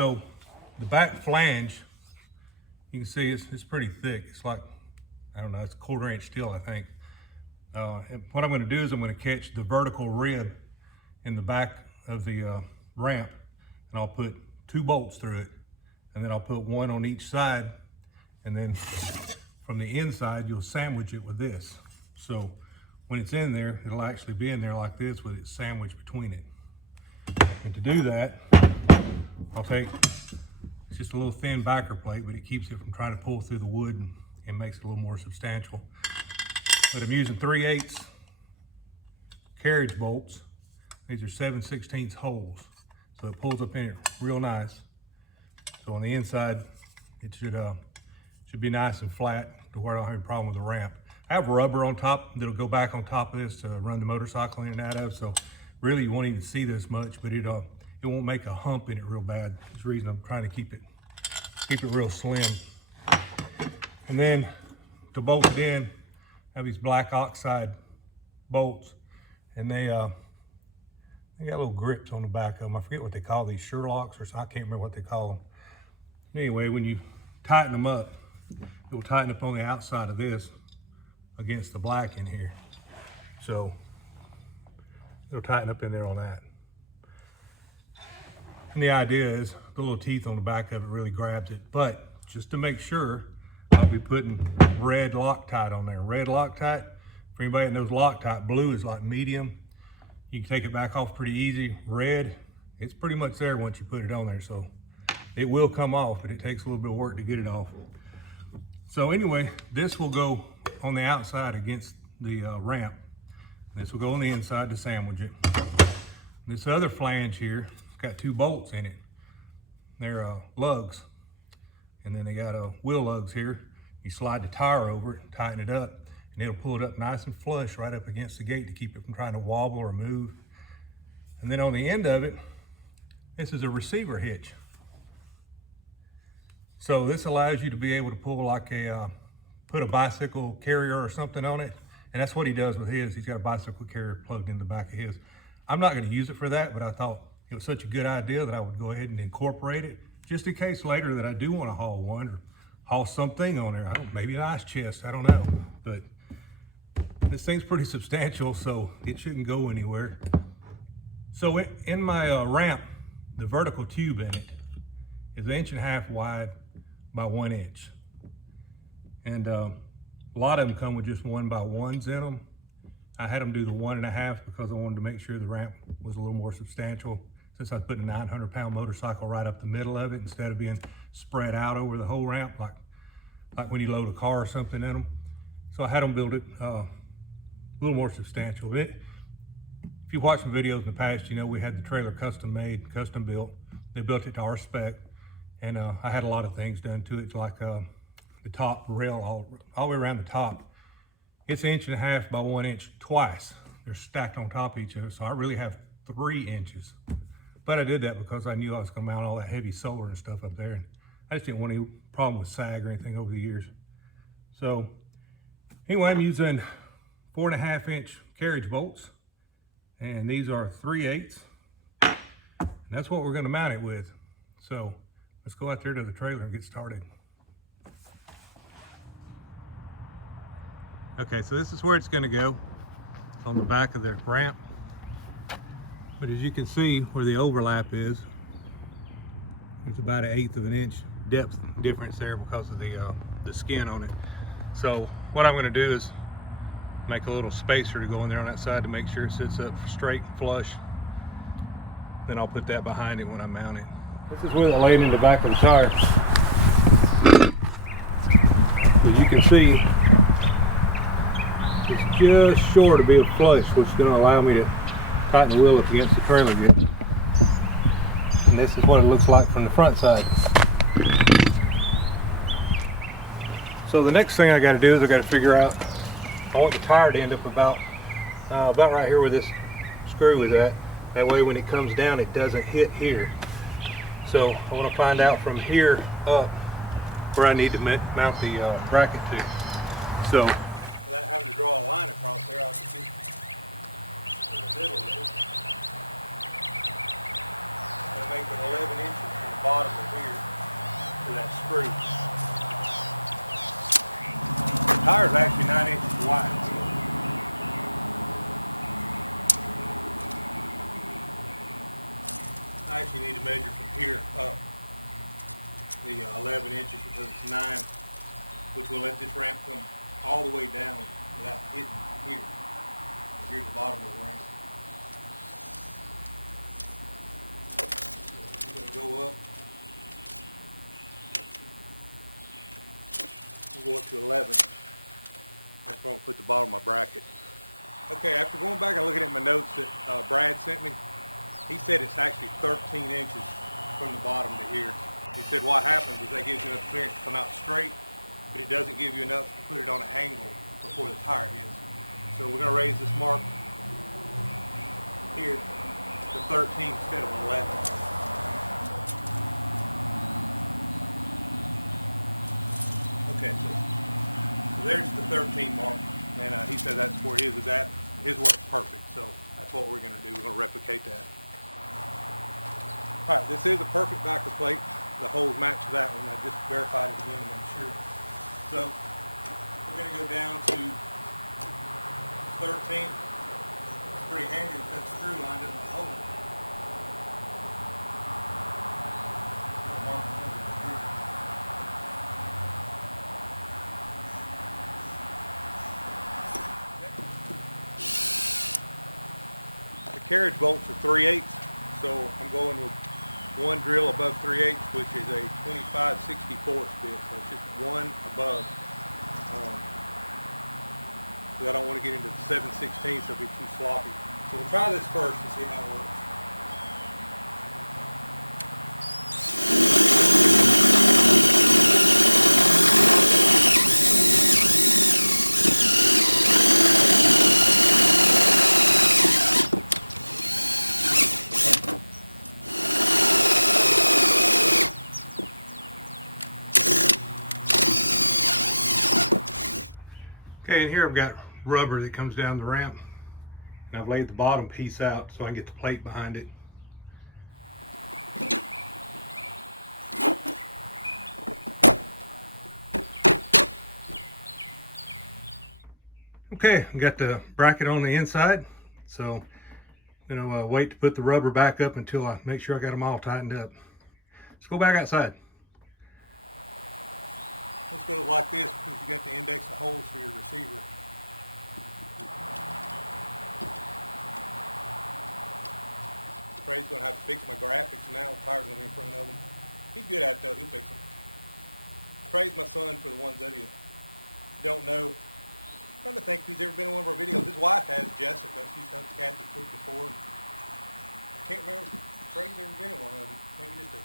So the back flange, you can see it's pretty thick. It's like, I don't know, it's a 1/4 inch steel, I think. And what I'm going to do is I'm going to catch the vertical rib in the back of the ramp, and I'll put 2 bolts through it, and then I'll put 1 on each side, and then from the inside you'll sandwich it with this. So when it's in there, it'll actually be in there like this with it sandwiched between it. And to do that, I'll take, it's just a little thin backer plate, but it keeps it from trying to pull through the wood and makes it a little more substantial. But I'm using 3/8 carriage bolts. These are 7/16 holes, so it pulls up in it real nice. So on the inside, it should be nice and flat to where I don't have a problem with the ramp. I have rubber on top that'll go back on top of this to run the motorcycle in and out of, so really you won't even see this much, but it won't make a hump in it real bad. That's the reason I'm trying to keep it real slim. And then to bolt it in, I have these black oxide bolts, and they got little grips on the back of them. I forget what they call these, Sherlocks or something. I can't remember what they call them. Anyway, when you tighten them up, it will tighten up on the outside of this against the black in here. So it'll tighten up in there on that. And the idea is the little teeth on the back of it really grabs it. But just to make sure, I'll be putting red Loctite on there. Red Loctite, for anybody that knows Loctite, blue is like medium. You can take it back off pretty easy. Red, it's pretty much there once you put it on there. So it will come off, but it takes a little bit of work to get it off. So anyway, this will go on the outside against the ramp. This will go on the inside to sandwich it. This other flange here, it's got 2 bolts in it. They're lugs. And then they got wheel lugs here. You slide the tire over it, tighten it up, and it'll pull it up nice and flush right up against the gate to keep it from trying to wobble or move. And then on the end of it, this is a receiver hitch. So this allows you to be able to pull like put a bicycle carrier or something on it. And that's what he does with his. He's got a bicycle carrier plugged in the back of his. I'm not going to use it for that, but I thought it was such a good idea that I would go ahead and incorporate it, just in case later that I do want to haul one or haul something on there. Maybe an ice chest, I don't know. But this thing's pretty substantial, so it shouldn't go anywhere. So in my ramp, the vertical tube in it is 1.5 inches wide by 1 inch. And a lot of them come with just 1x1s in them. I had them do the 1.5 because I wanted to make sure the ramp was a little more substantial, since I was putting a 900-pound motorcycle right up the middle of it instead of being spread out over the whole ramp like when you load a car or something in them. So I had them build it a little more substantial. If you watch some videos in the past, you know we had the trailer custom made, custom built. They built it to our spec, and I had a lot of things done to it, like the top rail all the way around the top. It's 1.5 inches by 1 inch twice. They're stacked on top of each other, so I really have 3 inches. But I did that because I knew I was going to mount all that heavy solar and stuff up there, and I just didn't want any problem with sag or anything over the years. So anyway, I'm using 4.5 inch carriage bolts, and these are 3/8, and that's what we're going to mount it with. So let's go out there to the trailer and get started. Okay, so this is where it's going to go. It's on the back of the ramp. But as you can see where the overlap is, there's about 1/8 of an inch depth difference there because of the skin on it. So what I'm going to do is make a little spacer to go in there on that side to make sure it sits up straight and flush. Then I'll put that behind it when I mount it. This is where it laid in the back of the tire. As you can see, it's just short of being flush, which is going to allow me to tighten the wheel up against the trailer again. And this is what it looks like from the front side. So the next thing I got to do is I got to figure out, I want the tire to end up about right here where this screw is at. That way when it comes down it doesn't hit here. So I want to find out from here up where I need to mount the bracket to. So without having to draw a line across there, I'll just get in the middle of it. I'm going to make it 11 inches from the bottom of here to that screw. The tire's actually 9 inches wide. So I actually need to measure from here up the 11 inches because it's 9, which will let this ramp come all the way down without hitting here. Here's the bottom of the ramp. I'm going to go up. We'll go up to 11. That's where I'm going to put the bottom of my bracket. Okay, after going back and looking at my notes that Brad sent me, he said it's actually 13 inches from the bottom to here. He said what happens is that gives you enough clearance to come out straight, but it doesn't give you enough to put it on an angle before the tire hits. So we're going to raise this mark here to 13 instead of 11. Okay, so there's the 13 mark, and he said that's where his is at. His works perfect, so that's what we're going to do. We're going to replicate that. All right, this is a perfect backer plate. The holes match that one. I just verified it again to make sure. So we're going to go down to 13. It's pretty handy to put the screw lined up in the hole. The carriage bolts are 3/8, so I'm going with one drill above 3/8, which is a 25/64 bit. So it's just one above. Because I don't want to get into the 7/16, so it'll be too sloppy. So we'll try this first and see how it works. Okay, and here I've got rubber that comes down the ramp, and I've laid the bottom piece out so I can get the plate behind it. Okay, I got the bracket on the inside, so I'm gonna wait to put the rubber back up until I make sure I got them all tightened up. Let's go back outside. Let's go like this because you got to index the holes for your receiver. Trey's going to have to fix my graphics now. The tire's going to be in front of them. He's good at it though. He'll fix them. Trey's my son for the ones of you don't know. I'm trying to think if he's ever been in one of our videos. His wife has, Jessica. She's helped Kathy cook before. I can't remember if Trey's ever been in one of them. Maybe just a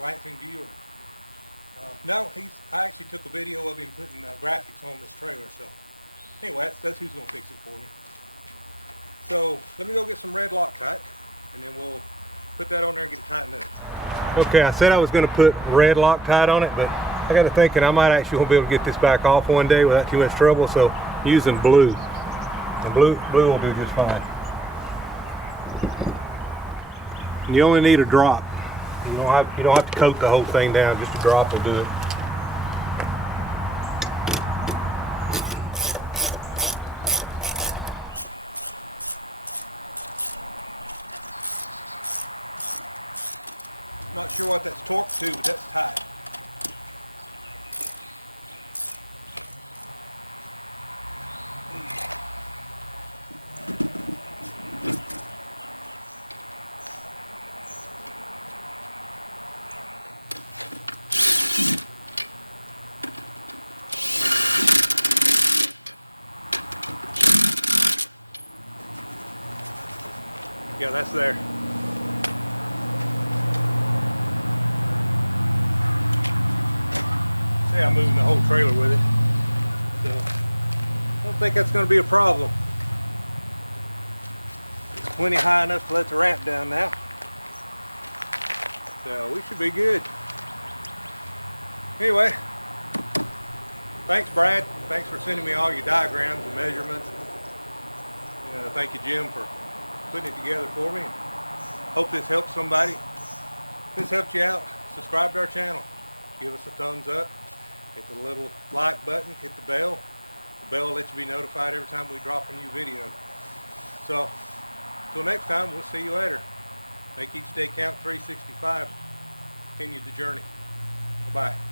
glancing viewer. No, I actually took a video of him putting graphics on this trailer. So anyway, that's who's going to fix it for me. So let me go get some red Loctite, and then we'll put that on there and get it tightened up. Okay, I said I was going to put red Loctite on it, but I got to thinking I might actually won't be able to get this back off one day without too much trouble. So I'm using blue. And blue will do just fine. And you only need a drop. You don't have to coat the whole thing down, just a drop will do it. Not sure what that's torqued to, but that's tight. Yeah, that's there. See, I'm moving the whole trailer with it. So, I don't think that's going to be a problem. It's plenty high enough to let the ramp down now. So, we should be good. Anyway, thanks, Brad. Thanks for sending me all your diagrams and measurements. And thank you, Jim, for putting it together for me. Hope this helps somebody. If this helped you out, subscribe to our channel. Give us a thumbs up. Hit the little like button. Hit the bell. The bell will let you be notified every time we drop a new video. So, till next time, we'll see you later. Make each day count 365. Continue the journey. Bye-bye.